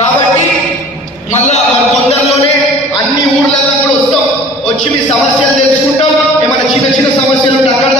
కాబట్టి మళ్ళా తొందరలోనే అన్ని ఊర్లలో కూడా వస్తాం, వచ్చి మీ సమస్యలు తెలుసుకుంటాం. ఏమైనా చిన్న చిన్న సమస్యలు ఉంటే అక్కడ